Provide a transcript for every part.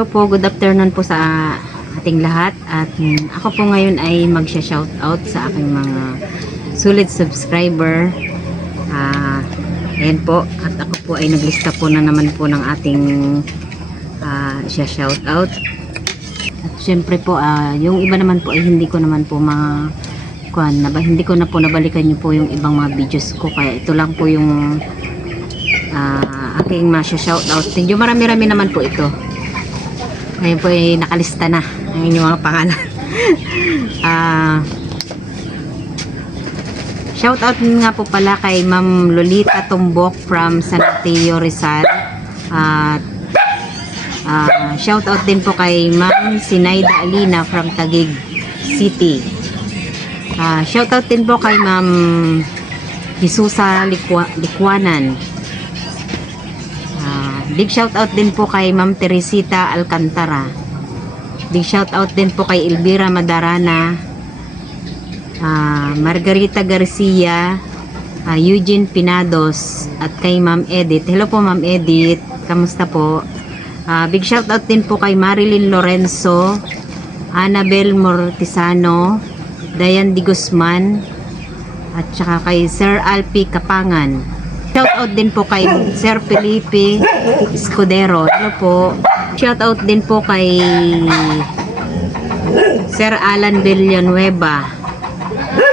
Hello po, good afternoon po sa ating lahat. At ako po ngayon ay magsha-shoutout sa aking mga solid subscriber. Ayan po, at ako po ay naglista po na naman po ng ating shoutout. At syempre po, yung iba naman po ay hindi ko naman po hindi ko na po nabalikan nyo po yung ibang mga videos ko. Kaya ito lang po yung aking masya-shoutout. Medyo marami-rami naman po ito. Ngayon po ay nakalista na ang inyong mga pangalan. Shoutout nga po pala kay Ma'am Lolita Tumbok from San Mateo, Rizal. At shoutout din po kay Ma'am Sinaida Alina from Taguig City. Shoutout din po kay Ma'am Hisusa Likwanan. Big shoutout din po kay Ma'am Teresita Alcantara. Big shoutout din po kay Elvira Madarana, Margarita Garcia, Eugene Pinados, at kay Ma'am Edith. Hello po Ma'am Edith, kamusta po? Big shoutout din po kay Marilyn Lorenzo, Annabel Mortisano, Dayan Di Guzman, at saka kay Sir Alpi Kapangan. Shoutout din po kay Sir Felipe Escudero. Hello po. Shoutout din po kay Sir Alan Villanueva.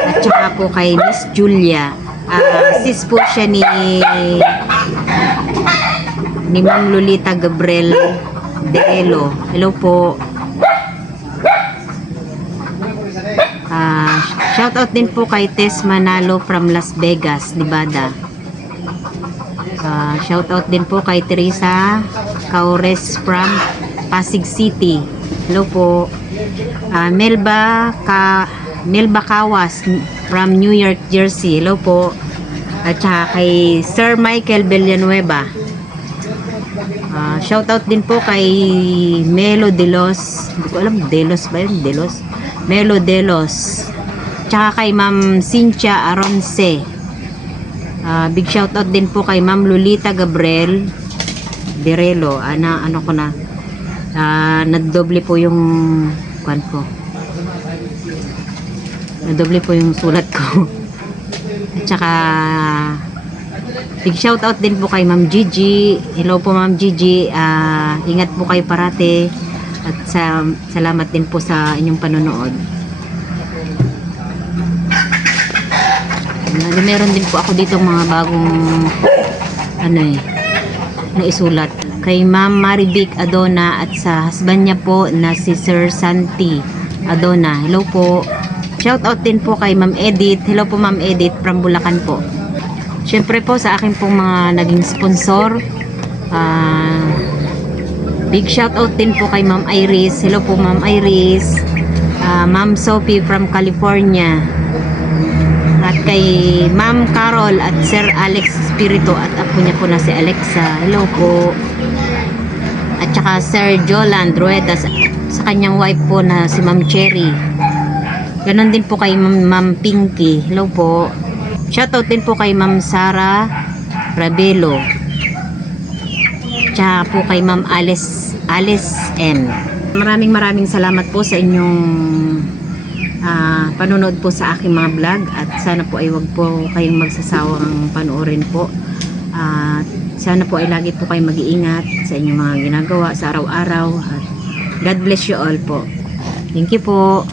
At saka po kay Miss Julia. Sis po siya ni Ma'am Lolita Gabriel De Elo. Hello po. Shoutout din po kay Tess Manalo from Las Vegas, Nevada. Shoutout din po kay Teresa Caures from Pasig City. Hello po. Melba Kawas from New York, Jersey. Hello po. At saka kay Sir Michael Villanueva. Shoutout din po kay Melo Delos. Hindi ko alam, Delos ba yun? Delos? Melo Delos. Tsaka kay Ma'am Cynthia Aronce. Big shoutout din po kay Ma'am Lolita Gabriel Derelo. Nagdoble po yung Nagdoble po yung sulat ko. At saka big shoutout din po kay Ma'am Gigi. Hello po Ma'am Gigi. Ingat po kayo parate. At salamat din po sa inyong panonood. Meron din po ako dito mga bagong naisulat kay Ma'am Marivic Adona at sa husband niya po na si Sir Santi Adona. Hello po. Shoutout din po kay Ma'am Edith. Hello po Ma'am Edith from Bulacan po. Syempre po sa akin pong mga naging sponsor. Big shoutout din po kay Ma'am Iris. Hello po Ma'am Iris. Ma'am Sophie from California. At kay Ma'am Carol at Sir Alex Espiritu at apo niya po na si Alexa. Hello po. At saka Sir Joland Ruedas sa kanyang wife po na si Ma'am Cherry. Ganon din po kay Ma'am Pinky. Hello po. Shoutout din po kay Ma'am Sara Rabelo. Tsaka po kay Ma'am Alice M. Maraming salamat po sa inyong panonood po sa aking mga vlog, at sana po ay wag po kayong magsasawang panoorin po. Sana po ay lagi po kayong mag-iingat sa inyong mga ginagawa sa araw-araw, at God bless you all po. Thank you po.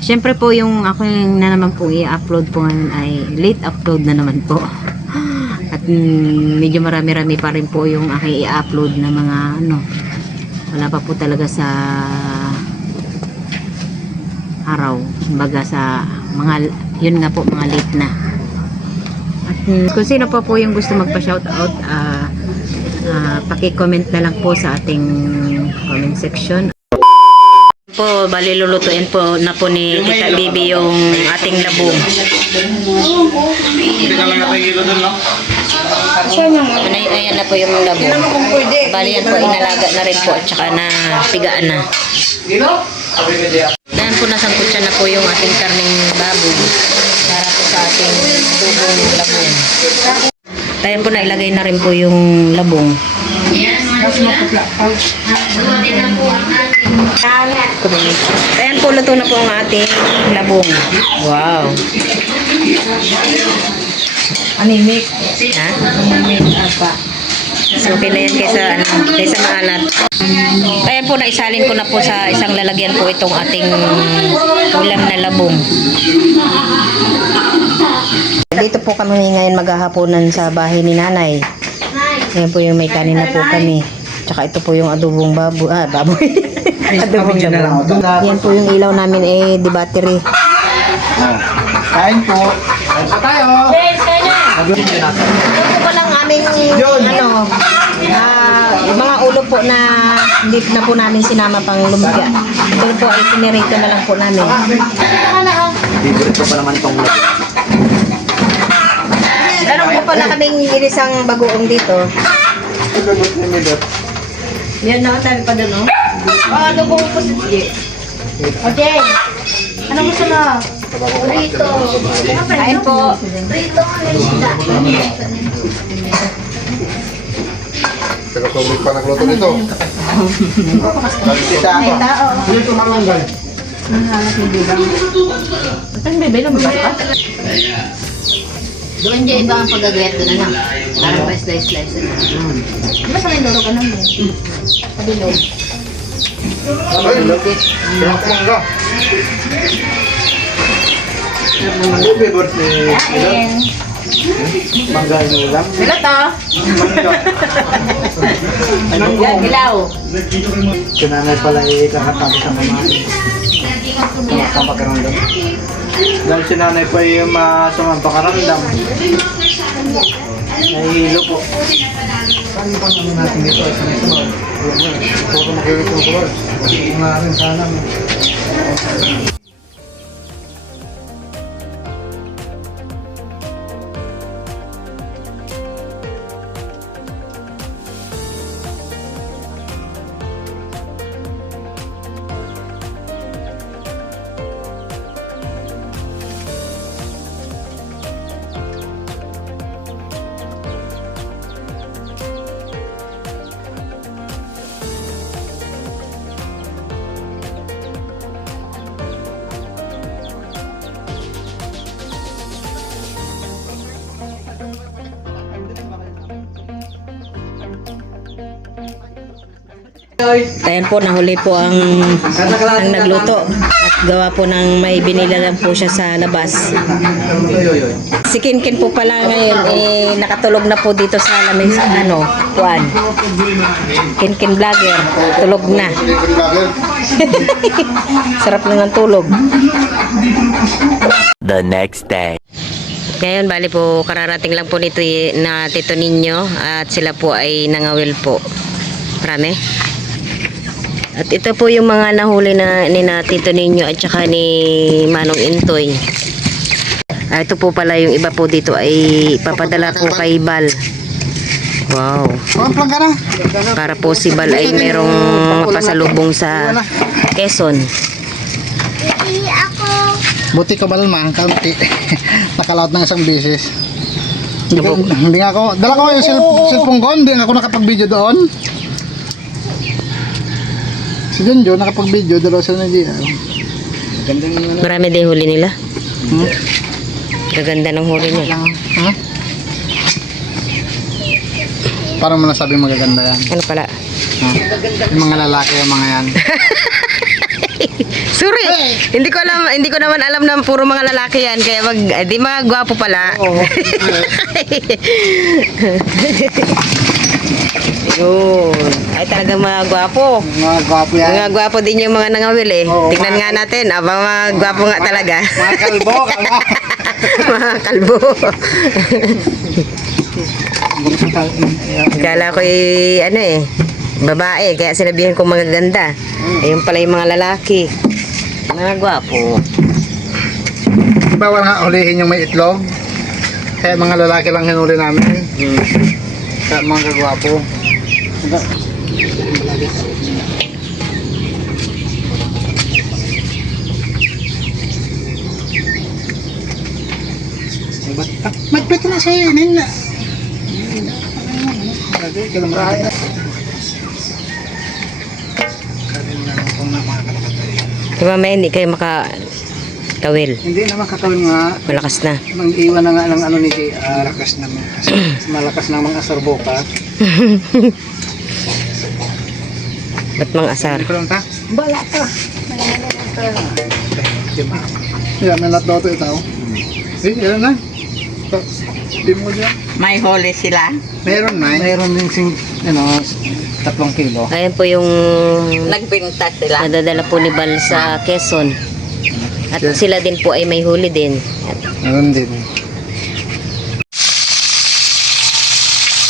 Syempre po yung ako na naman po i-upload po ngayon ay late upload na naman po. At medyo marami-rami pa rin po yung aking i-upload na mga wala pa po talaga sa araw, kumbaga sa mga yun nga po, mga late na. At kung sino pa po yung gusto magpa-shoutout, paki-comment na lang po sa ating comment section. Po, bali lulutuin po na po ni Tita Bibi yung ating labong. Ayan na po yung labong. Bali yan po, inalaga na rin po at saka na pigaan na. Dahil po nasangkutsa na po yung ating karning baboy para po sa ating dugong labong. Kaya po nailagay na rin po yung labong. Ayan po, luto na po ang ating labong. Wow. Animik. Ha? Animik apa? So, okay na yan kaysa maalat. Ayan po, naisalin ko na po sa isang lalagyan po itong ating ulam na labong. Dito po kami ngayon maghahaponan sa bahay ni nanay. Ayan po yung may kanin na po kami. Tsaka ito po yung adobong baboy. Adobong baboy. Yan po yung ilaw namin di battery. Kain po. Kain po tayo. Ito po lang aming yung mga ulo po na hindi na po namin sinama pang lumpia. Ito po ay pinirito na lang po namin. Favorite ko pa naman itong lagi. Meron po pala kaming inisang bagoong dito. Yan na, tabi pa doon, no? Ano po po si Tije? Okay. Ano gusto na? Rito. Kain po. Rito. Pero tubig pa nagluto nito. Tita ako. Dito malanggal. Ang bebe lang ba? Doon dyan iba ang pagagayat doon na lang. Parang pa slice-slice na. Mas may lolo ka naman. Pabilog. Ay, kaya kumangga. Ano favorite ni Mangga inulam? Sila to. Mangga. Yan, ilaw. Sinanay pala kakatabi sa mama. Ang pakaramdam. Dahil sinanay pa yung masamang pakaramdam. Nahihilo po. Paano pa naman natin dito? Puro makinig ko ba? Nga rin sana. Ayan po, nahuli po ang nagluto. At gawa po ng may binila lang po siya sa labas. Si Kinkin po pala ngayon, nakatulog na po dito sa lamig, kuwan. Kinkin vlogger, tulog na. Sarap na ng tulog. The next day. Ngayon, bali po, kararating lang po nito na Tito Ninyo at sila po ay nangawil po. Marami. At ito po yung mga nahuli ni na Tito Ninyo at saka ni Manong Intoy. Ito po pala yung iba po dito ay papadala po kay Bal. Wow. Pamplang ka na. Para po si Bal ay merong mapasalubong sa Quezon. Buti ka ba naman, kaunti. Nakalaot ng isang beses. Hindi nga ako, dala ko yung cellphone ko, hindi nga ako nakapag-video doon. Si Junjo nakapag-video, dalawa sa Nigeria. Gandang Marami din huli nila. Gaganda ng huli niya. Ha? Parang mo nasabi magaganda yan. Ano pala? Ha? Yung mga lalaki yung mga yan. Sorry, hindi ko naman alam na puro mga lalaki yan, kaya di mga gwapo pala. Oo. Yun. Ay talagang mga gwapo. Mga gwapo yan. Mga gwapo din yung mga nangawil eh. Oo, Tignan nga natin, mga gwapo nga talaga. Mga kalbo, kalbo. Mga kalbo. Kala ko babae, kaya sinabihan ko mga ganda. Ayun pala yung mga lalaki. Mga gwapo. Bawal nga hulihin yung may itlog. Kaya mga lalaki lang hinuli namin. Kaya mga kagwapo. Magpito na sa'yo, Nina. Diba may hindi kayo makakawil. Hindi naman kakawin nga. Malakas na. Nang iwan na nga ng ano ni JR. Malakas naman. Malakas ng mga asar bukas. Ba't mang asar? Hindi ko lang ta. Bala ka. Yeah, may lot daw ito ito. Ilan na? Di mo dyan. May huli sila. Meron na. Meron din 3 kilo. Ayan po yung Nagbinta sila. nadadala po ni Bal sa Quezon. At sila din po ay may huli din. Meron din.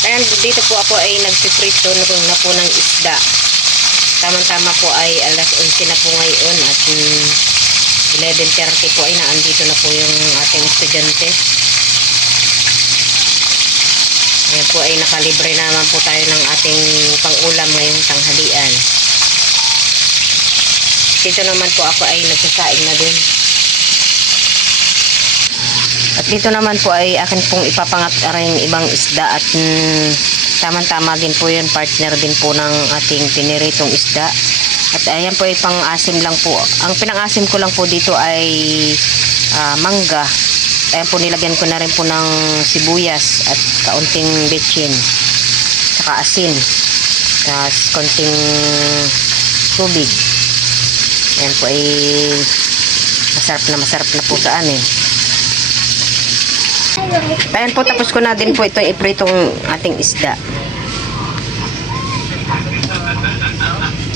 Ayan, dito po ako ay nagpiprito na po ng isda. Tama-tama po ay alas 11 na po ngayon at 11:30 po ay naandito na po yung ating estudyante. Ayan po ay nakalibre naman po tayo ng ating pang-ulam ngayong tanghalian. Dito naman po ako ay nagsasaing na din. At dito naman po ay akin pong ipapangat rin ibang isda at tama-tama din po yun, partner din po ng ating piniritong isda. At ayan po ay pang-asim lang po. Ang pinang-asim ko lang po dito ay mangga. Ayan po, nilagyan ko na rin po ng sibuyas at kaunting betchin. Saka asin. Tapos konting tubig. Ayan po ay masarap na po sa amin. Ayan po, tapos ko na din po ito ipritong ating isda.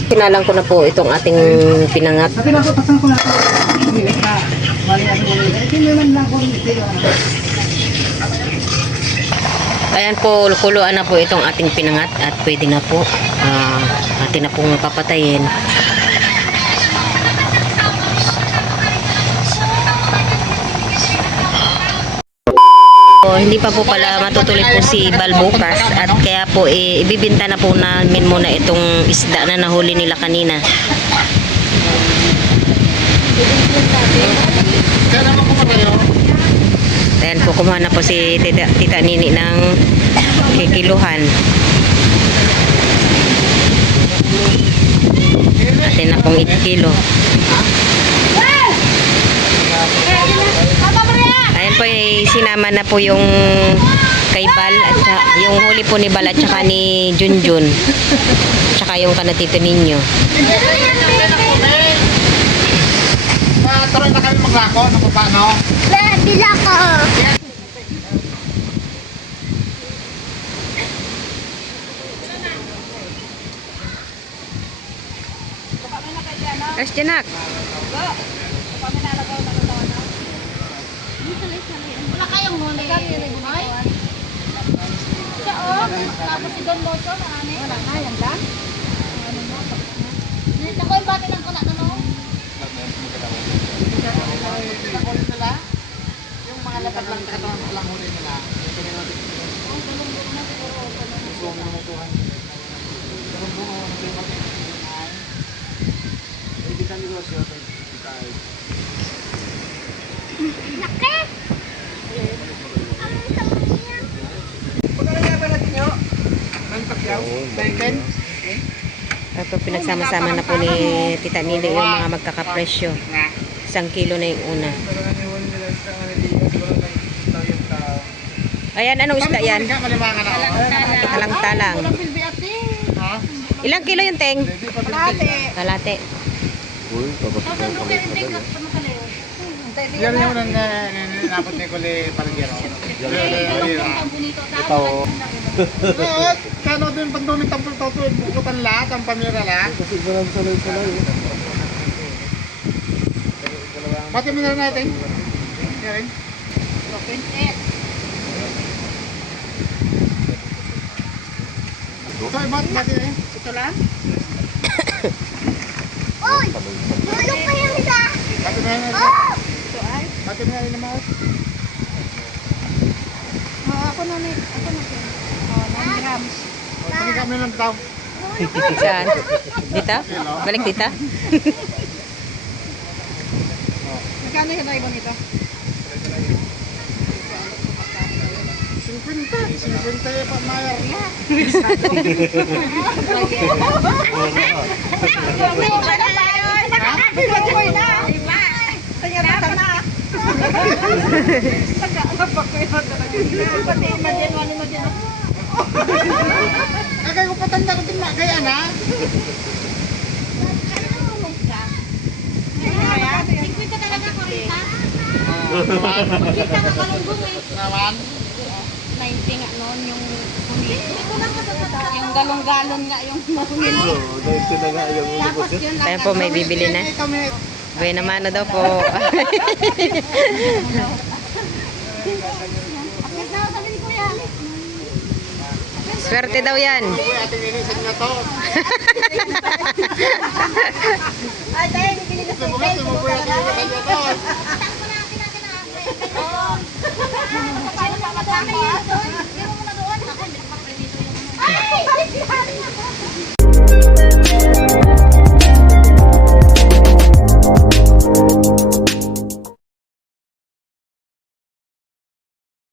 Pinalang ko na po itong ating pinangat. Tapi napapasang ko na ito. Hindi ka. Mali ang hindi naman lang kung hindi. Ayan po, kuluan na po itong ating pinangat at pwede na po. Atin na pong papatayin. Hindi pa po pala matutuloy po si Bal bukas at kaya po ibibinta na po namin muna itong isda na nahuli nila kanina. Ayan po, kumuha na po si Tita Nini ng kikiluhan. Atin na pong 8 kilo. Ayan po, sinama na po yung kay Bal at yung huli po ni Bal at saka ni Junjun. Tsaka yung kanatito ninyo. Tuloy na kami maglako. Ano pa paano? Dilako. Alas Janak. Wala kayong huli. Ay? Siya o. Tapos si Don Loso. Wala na. Yan lang. Ako yung bati ng kulat na no? Yung mga lapad lang katawan lang huli nila. Laki! Ito, pinagsama-sama na po ni Tita Nini yung mga magkakapresyo. 1 kilo na yung una. Ayan, anong isda yan? Talang-talang. Ilang kilo yung teng? Kalate. Yan yung napot ni Kuli Palangero. Ito. Kano din pandumi tampol toto bukutan la, ang pamira la. Pati minara natin. Yan. Sorry, mati eh. Ito lang. Uy! Tulog pa yung isa! Pati na yan. Oh! Pati na yan naman. Ako na. 9 grams. Pati kami ng tao. Saan? Dito? Balik dito? Magkano yung ibang ito? 50 ya Pak Mayer. Pagkakoy na. Iba. Kanya na na. Pagkakoy na talaga. Pati imagine, ano mo din. Kagay ko patanda ko din na. Kaya na. Liquid ka talaga, Corita. Kita ka kalunggong eh. Naman. 90 nga noon yung yung galong-galon nga yung mahulin. Tapos yun lang. Ayan po, may bibili na. Buhay naman na daw po. At least na sabi ni Kuya. Swerte daw yan. Ay, tayo, nabili na sa Bukas, sumubuhay at yung kanya to. Tang mo natin natin na. Oo. Paano pa matama yun doon? Pero mo na doon. Ako, hindi ko pa dito yung... Ay!